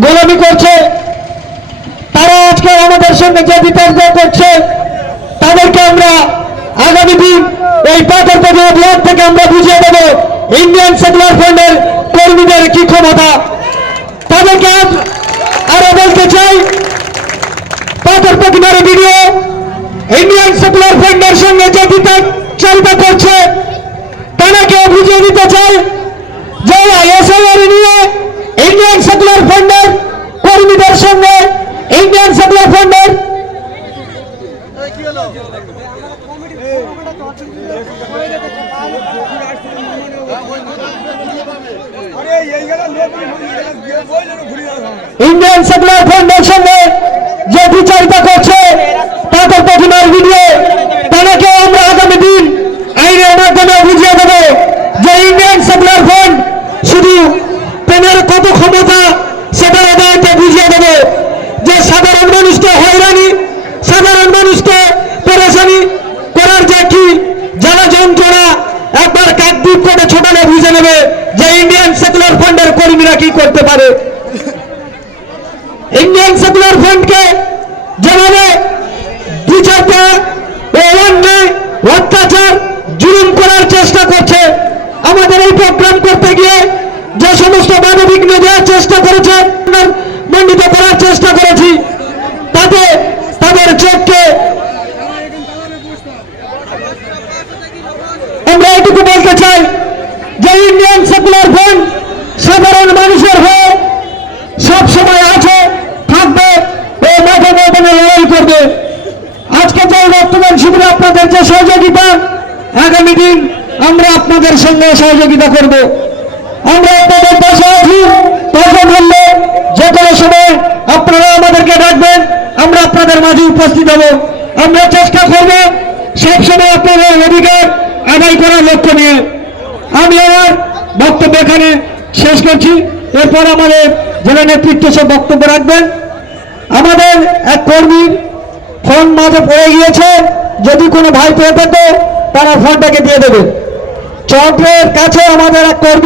গোলামি করছে, তারা আজকে আমাদের সঙ্গে যে বিতর্ক করছে, তাদেরকে আমরা আগামী দিন এই পাথরপথিয়া ব্লক থেকে আমরা বুঝিয়ে দেব ইন্ডিয়ান সেকুলার ফ্রন্টের কর্মীদের কি ক্ষমতা। তাদেরকে আরো বলতে চাই, পাথরপথিয়ার ভিডিও ইন্ডিয়ান সেকুলার ফ্রন্টের সঙ্গে যে বিতর্ক করছে, তাদেরকে বুঝিয়ে দিতে চাই যে এসআইআর নিয়ে ইন্ডিয়ান সেকুলার ফ্রন্টের কর্মীদের সঙ্গে ইন্ডিয়ান সেকুলার ফ্রন্টের ইন্ডিয়ান সেকুলার ফ্রন্টের সঙ্গে যে বিচারিতা করছে তাদের প্রতিমার ভিডিও, তাদেরকে আমরা আগামী দিন আইনের মাধ্যমে বুঝিয়ে দেব যে ইন্ডিয়ান সেকুলার ফ্রন্ট শুধু তাদের কত ক্ষমতা সেটা ওদেরকে বুঝিয়ে দেব, যে সাধারণ মানুষকে হয়রানি, সাধারণ মানুষকে পরেশানি করার যে কি জ্বালা যন্ত্রণা একবার কাকদ্বীপ করে ছোটালে বুঝে নেবে যে ইন্ডিয়ান সেকুলার ফ্রন্টের কর্মীরা কি করতে পারে। ইন্ডিয়ান সেকুলার ফ্রন্টকে যেভাবে বিচারটা ও অন্যায় অত্যাচার জুলুম করার চেষ্টা করছে, আমাদের এই প্রোগ্রাম করতে গিয়ে যে সমস্ত মানবিক দেওয়ার চেষ্টা করেছে, মণ্ডিত করার চেষ্টা করেছি, তাতে তাদের চোখকে আমরা এটুকু বলতে চাই যে ইন্ডিয়ান সেকুলার ফ্রন্ট সাধারণ মানুষের হয়ে সব সময় আছে, থাকবে ও মাঠে ময়দানে লড়াই করবে। আজকে যে রক্তদান শিবিরে আপনাদের যে সহযোগিতা, আগামী দিন আমরা আপনাদের সঙ্গে সহযোগিতা করব। আমরা আপনাদের পাশে আছি, প্রয়োজন হলে যে কোনো সময় আপনারা আমাদেরকে ডাকবেন, আমরা আপনাদের মাঝে উপস্থিত হব। আমরা চেষ্টা করব সবসময় আপনাদের অধিকার আদায় করার লক্ষ্য নিয়ে। আমি আমার বক্তব্য এখানে শেষ করছি, এরপর আমাদের জেলা নেতৃত্ব সব বক্তব্য রাখবেন। আমাদের এক কর্মীর ফোন মাঝে পড়ে গিয়েছে, যদি কোনো ভাই পেয়ে থাকে তারা ফোনটাকে দিয়ে দেবে। চন্দ্রের কাছে আমাদের এক কর্মী